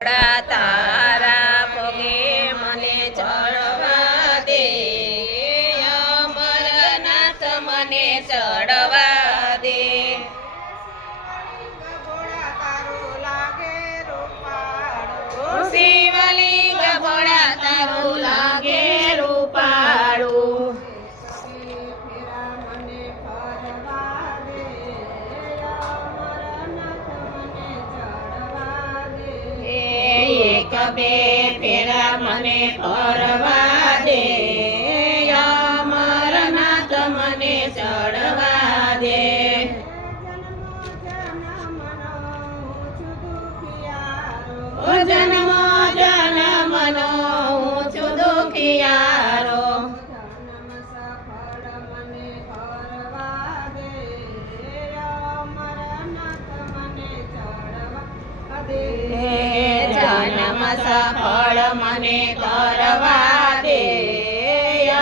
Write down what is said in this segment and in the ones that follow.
તારા પગે મને ચડવા દે, અમરનાથ મને ચડવા દે. શિવલિંગ ભોળા તારું લાગે રૂપાળું. એક બે ફેરા મને ફરવા દે, અમરનાથ મને ચડવા દે. જન્મ જન્મનો હું છું દુખિયારો. જન્મ સફળ મને કરવા દે,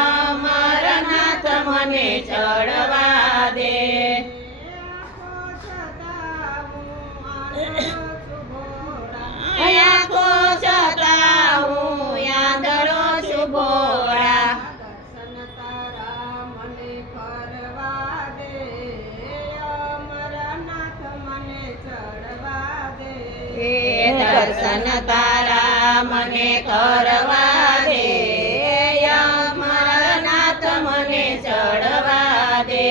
અમરનાથ મને ચડવા દે. આંખો છતાં હું યાદરો છું ભોળા. દર્શન તારા મને કરવા દે, અમરનાથ મને ચડવા દે.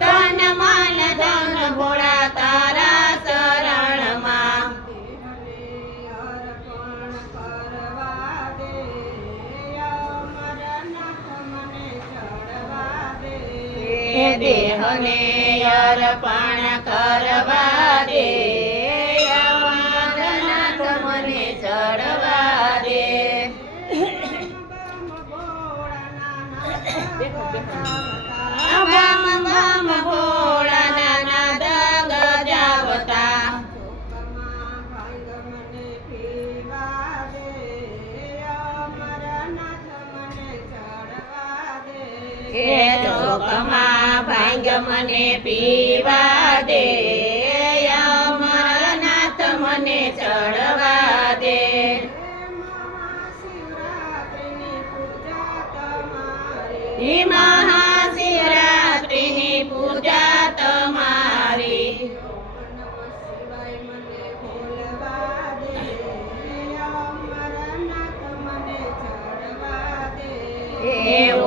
તન મન ધન ભોળા તારા શરણમાં. દેહને અર્પણ કરવા દે, અમરનાથ મને ચડવા દે. બમ બમ ભોળાના નાદ ગજાવતા. એ ચોકમાં ભાંગ મને પીવા દે, અમરનાથ મને ચડવા દે. મહાશિવરાત્રિની પૂજા તમારી.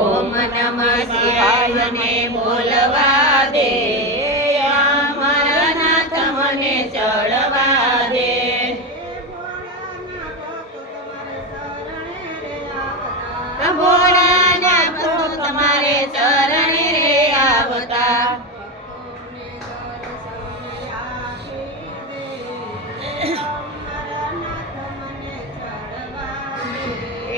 ઓમ નમઃ શિવાય મને બોલવા દે, અમરનાથ મને ચડવા દે. ભોળાનાથ તમારે ચરણે રે આવતા.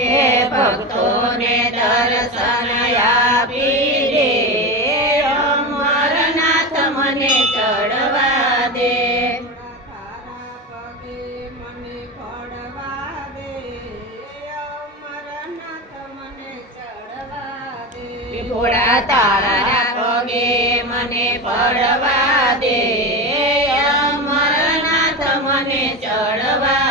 એ ભક્તોને દર્શન આપી દે, અમરનાથ મને ચડવા દે. ભોળા તારા પગે મને પડવા દે, અમરનાથ મને ચડવા